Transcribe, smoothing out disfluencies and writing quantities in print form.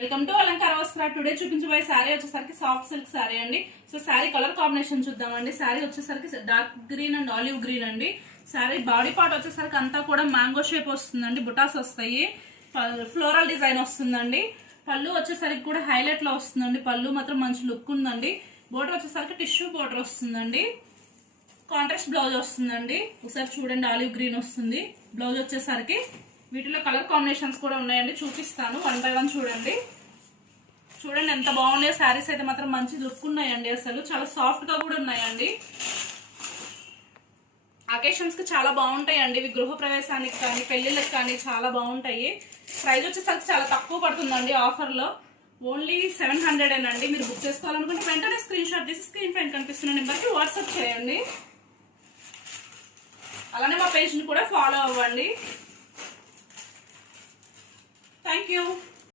Welcome to అలంకార వస్త్ర. Today చూపించబోయే శారీ వచ్చేసరికి సాఫ్ట్ సిల్క్ శారీ అండి. సో శారీ కలర్ కాంబినేషన్ చూద్దామండి. శారీ వచ్చేసరికి dark green and olive green అండి. శారీ బాడీ పార్ట్ వచ్చేసరికి అంతా కూడా మ్యాంగో షేప్ వస్తుందండి, బుటాస్ వస్తాయి, ఫ్లోరల్ డిజైన్ వస్తుందండి. పళ్ళు వచ్చేసరికి కూడా హైలైట్ లో వస్తుందండి. పళ్ళు మాత్రం మంచి లుక్ ఉందండి. బోర్డర్ వచ్చేసరికి టిష్యూ బోర్డర్ వస్తుందండి. కాంట్రాస్ట్ బ్లౌజ్ వస్తుందండి. ఒకసారి చూడండి, ఆలివ్ గ్రీన్ వస్తుంది బ్లౌజ్ వచ్చేసరికి. వీటిలో కలర్ కాంబినేషన్స్ కూడా ఉన్నాయండి, చూపిస్తాను వన్ బై వన్. చూడండి ఎంత బాగున్నాయో శారీస్ అయితే మాత్రం మంచి లుక్ ఉన్నాయండి. అసలు చాలా సాఫ్ట్ గా కూడా ఉన్నాయండి. అకేషన్స్ కి చాలా బాగుంటాయండి ఇవి. గృహ ప్రవేశానికి కానీ పెళ్లిళ్ళకి కానీ చాలా బాగుంటాయి. ప్రైస్ వచ్చేసరికి చాలా తక్కువ పడుతుందండి ఆఫర్ లో. ఓన్లీ 700 అండి. మీరు బుక్ చేసుకోవాలనుకుంటే వెంటనే స్క్రీన్ షాట్ తీసి స్క్రీన్ పైన కనిపిస్తున్న నెంబర్ కి వాట్సాప్ చేయండి. అలానే మా పేజ్ ని కూడా ఫాలో అవ్వండి. Thank you.